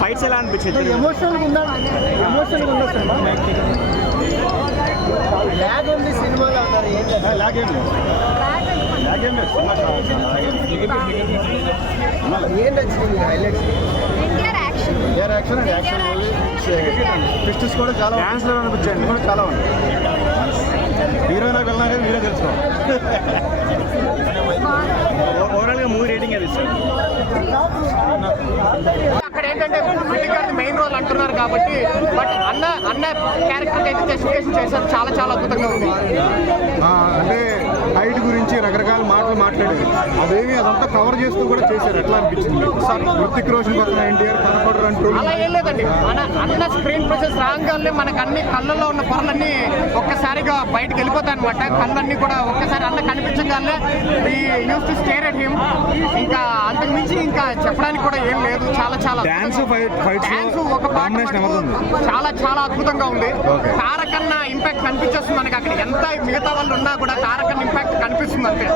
Fights ఎలా అనిపించింది? ఎమోషనల్గా ఉందా సినిమా? లాగ్ ఉంది సినిమాలో అన్నారు. ఏం నచ్చింది హైలైట్స్? ట్విస్ట్స్ కూడా చాలా డాన్స్లో అనిపించాయి కూడా చాలా ఉంది. హీరోయిన్ వెళ్ళినా కానీ మీరే తెలుసుకోవాలి. ఓవరాల్గా మూవీ రేటింగ్ అది ఇస్తాను. అక్కడ ఏంటంటే మెయిన్ రోల్ అంటున్నారు కాబట్టి, బట్ అన్న క్యారెక్టర్ అయితే స్పెసిఫికేషన్ చేశారు. చాలా చాలా అద్భుతంగా ఉంది. అంటే హైట్ గురించి రకరకాల మాటలు మాట్లాడారు. అదేమి అదంతా కవర్ చేస్తూ కూడా చేశారు. ఎట్లా అనిపించింది? హృతిక్ రోషన్ పక్కన ఎన్టీఆర్ కనపడరు అంటూ అలా ఏం లేదండి. అన్న స్క్రీన్ ప్రెసెన్స్ రాగానే మనకు అన్ని కళ్ళల్లో ఉన్న పొరలన్నీ ఒక్కసారిగా బయటకు వెళ్ళిపోతాయి అనమాట. కళ్ళన్నీ కూడా ఒక్కసారి అన్న కనిపించగానే used to stare at him. ఇంకా అంతకు మించి ఇంకా చెప్పడానికి కూడా ఏం లేదు. చాలా చాలా డాన్స్ ఒక చాలా చాలా అద్భుతంగా ఉంది. తారకన్న ఇంపాక్ట్ కనిపించేస్తుంది మనకి. అక్కడ ఎంత మిగతా వాళ్ళు ఉన్నా కూడా తారకన్న ఇంపాక్ట్ కనిపిస్తుంది అంతే.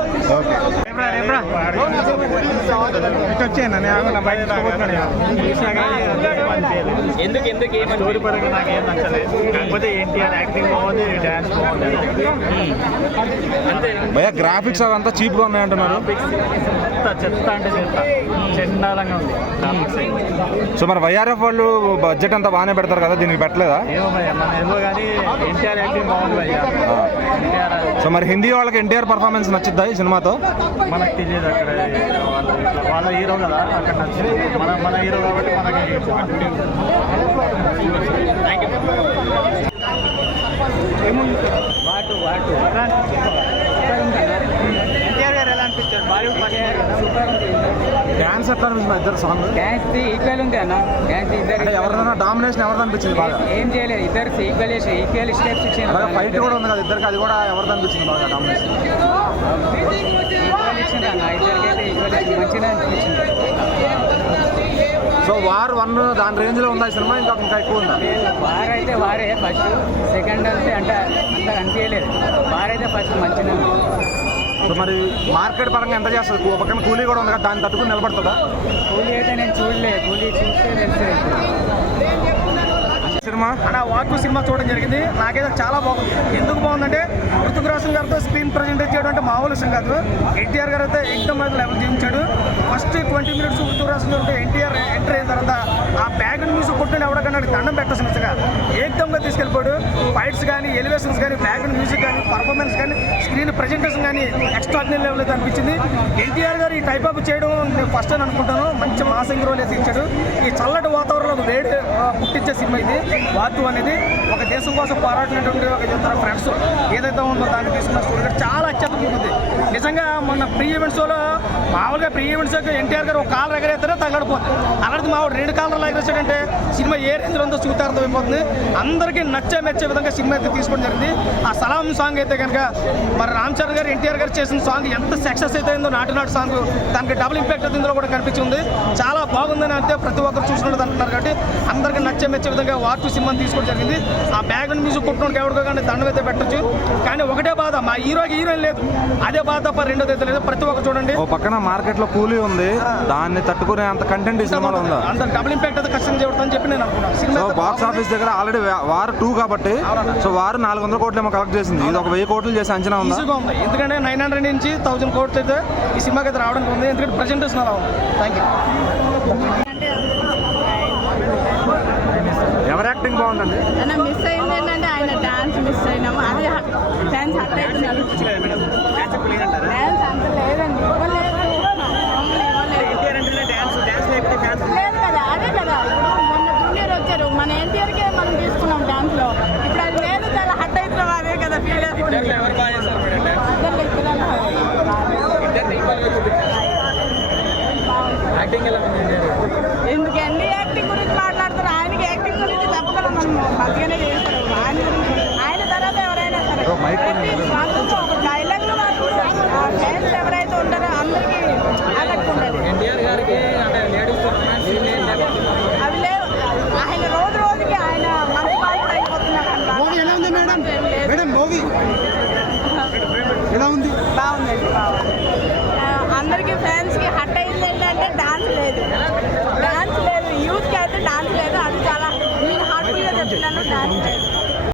స్టోరీ పరంగా నాకేం నచ్చలేదు. కాకపోతే ఎన్టీఆర్ యాక్టింగ్ బాగుంది, డాన్స్ బాగుంది అంతే. భయ్యా గ్రాఫిక్స్ అవంతా చీప్ గా ఉన్నాయి అంటున్నారు. చెత్త అంటే చండాలంగా ఉంది. సో మరి వైఆర్ఎఫ్ వాళ్ళు బడ్జెట్ అంతా బాగానే పెడతారు కదా, దీనికి పెట్టలేదా? ఏమో భయ్యా మన ఏమో కానీ ఎన్టీఆర్ యాక్టింగ్ బాగుంది భయ్యా. సో మరి హిందీ వాళ్ళకి ఎన్టీఆర్ పర్ఫార్మెన్స్ నచ్చుద్దా ఈ సినిమాతో? మనకు తెలియదు. అక్కడ వాళ్ళ హీరో కదా, అక్కడ నచ్చింది. మన హీరో కాబట్టి మనకి ఎన్టీఆర్ గారు ఎలా అనిపించారు? బాలీవుడ్ డాన్స్ ఎట్లా అనిపించింది? ఇద్దరు సాంగ్ డాన్స్ ఈక్వల్ ఉంది అన్న. డాన్స్ ఇద్దరు ఎవరిదైనా డామినేషన్ ఎవరిది అనిపించింది బాగా? ఏం చేయలేదు. ఇద్దరు ఈక్వల్ స్టెప్స్ ఇచ్చారు. ఫైట్ కూడా ఉంది కదా ఇద్దరికి, అది కూడా ఎవరిది అనిపించింది బాగా డామినేషన్? ఈక్వల్ ఇచ్చింది అన్న. ఇద్దరికైతే ఈక్వల్ మంచిగా అనిపించింది. సో వార్ 1 దాని రేంజ్ లో ఉందా ఈ సినిమా? ఇంకా ఎక్కువ ఉందా? వార్ అయితే వారే ఫస్ట్, సెకండ్ అంటే అంత అనిపించలేదు. వార్ అయితే ఫస్ట్ మంచిగా. సో మరి మార్కెట్ పరంగా ఎంత చేస్తుంది? ఒక పక్కన కూలీ కూడా ఉంది కదా, దాన్ని తట్టుకుని నిలబడుతుందా? కూలీ అయితే నేను చూడలేదు. కూలీ చూస్తే తెలుసు సినిమా. వార్ 2 సినిమా చూడడం జరిగింది. నాకైతే చాలా బాగుంది. ఎందుకు బాగుందంటే హృతిక్ రోషన్ గారితో స్క్రీన్ ప్రజెంట్ చేయడం అంటే మామూలు విషయం కాదు. ఎన్టీఆర్ గారు అయితే ఎగ్దమ్ లెవెల్ చూపించాడు. ఫస్ట్ 20 మినిట్స్ హృతిక్ రోషన్ గారు ఎన్టీఆర్ ఎంటర్ అయిన తర్వాత ఆ బ్యాక్గ్రౌండ్ మ్యూజిక్ కొట్టిన ఎవరికన్నా దండం పెట్టాల్సినట్టుగా ఏకదంగా తీసుకెళ్ళిపోయాడు. ఫైట్స్ కానీ, ఎలివేషన్స్ కానీ, బ్యాక్గ్రౌండ్ మ్యూజిక్ కానీ, పర్ఫార్మెన్స్ కానీ, స్క్రీన్ ప్రజెంటేషన్ కానీ ఎక్స్ట్రాడినరీ లెవెల్ అయితే అనిపించింది. ఎన్టీఆర్ గారు ఈ టైప్ ఆఫ్ చేయడం నేను ఫస్ట్ అని అనుకుంటాను. మంచి మాసింగ్ రోల్ వేసి ఇచ్చాడు. ఈ చల్లటి వాతావరణంలో వేడి పుట్టించే సినిమా ఇది వార్ 2 అనేది. ఒక దేశం కోసం పోరాడినటువంటి ఒక ఇద్దరు ఫ్రెండ్స్ ఏదైతే ఉందో దాన్ని తీసుకున్న స్టోరీ చాలా అత్యద్భుతంగా ఉంటుంది. నిజంగా మొన్న ప్రీ ఈవెంట్స్లో మామూలుగా ప్రీ ఈవెంట్స్ ఎన్టీఆర్ గారు ఒక కాలర్ ఎగరేస్తారే తగలడిపోతుంది. అలాంటి మామూలు 2 కాలర్లు ఎగరేసాడంటే సినిమా ఏ రేంజ్లో ఉందో చూతార్థం అయిపోతుంది. అందరికీ మెచ్చే విధంగా సినిమా అయితే తీసుకోవడం జరిగింది. ఆ సలాం సాంగ్ అయితే కనుక మరి రామ్ చరణ్ గారు ఎన్టీఆర్ గారు చేసిన సాంగ్ ఎంత సక్సెస్ అయితే అయిందో, నాటు సాంగ్ దానికి డబుల్ ఇంపాక్ట్ అయితే ఇందులో కూడా కనిపించింది. చాలా బాగుందని అంటే ప్రతి ఒక్కరు చూసినట్టు అంటున్నారు. కాబట్టి అందరికీ మెచ్చే విధంగా వార్ 2 సినిమాని తీసుకోవడం జరిగింది. ఆ బ్యాక్గ్రౌండ్ మ్యూజిక్ కొట్టుకోవడానికి ఎవరికో కానీ దండం అయితే పెట్టచ్చు. కానీ ఒకటే బాధ, మా హీరోయిన్ లేదు. అదే బాధ తప్ప రెండోది అయితే లేదు. ప్రతి ఒక్కరు చూడండి. ఓ పక్కన మార్కెట్ లో కూలీ ఉంది, దాన్ని తట్టుకునే అంత కంటెంట్ ఈ సినిమాలో ఉందా? అంత డబుల్ ఇంపాక్ట్ అయితే ఖచ్చితంగా చేయడం చెప్పి నేను అనుకున్నాను. బాక్స్ ఆఫీస్ దగ్గర ఆల్రెడీ వార్ 2 కాబట్టి సో వారు 400 కోట్లు ఏమో కలెక్ట్ చేసింది. ఇది ఒక 1000 కోట్లు చేసి అంచనా ఉంది. ఎందుకంటే 900 నుంచి 1000 కోట్లు అయితే ఈ సినిమాకి అయితే రావడానికి ఉంది. ఎందుకంటే ప్రజెంటేషన్ అలా ఉంది. Thank you. ఎవరి యాక్టింగ్ బాగుందండి? మిస్ అయింది ఏంటంటే ఆయన డాన్స్ మిస్ అయినాము. అది డాన్స్ హట్ అవుతున్నారు. డాన్స్ అంత లేదండి, ఇవ్వలేదు కదా. అదే కదా, ఇప్పుడు మొన్న జూనియర్ వచ్చారు, మన ఎన్టీఆర్కే మనం తీసుకున్నాం డాన్స్లో. ఇప్పుడు అది లేదు, చాలా హట్ అవుతున్నాం. అదే కదా ఫీల్ అవుతుంది. ఎందుకండి యాక్టింగ్ గురించి మాట్లాడతారు? ఆయనకి యాక్టింగ్ గురించి తప్పకుండా మనం మంచిగానే చేస్తారు. ఆయన తర్వాత ఎవరైనా సరే ప్రతి సాంగ్లో ఒక డైలాగ్లో మాత్రం ఫ్యాన్స్ ఎవరైతే ఉంటారో అందరికీ అలర్ట్ ఉండదు. అవి లేవు. ఆయన రోజుకి ఆయన మంచి పాటలు అయిపోతున్నారు. బాగుందండి. అందరికీ ఫ్యాన్స్కి హట్ అయింది ఏంటంటే డాన్స్ లేదు. పిల్లలు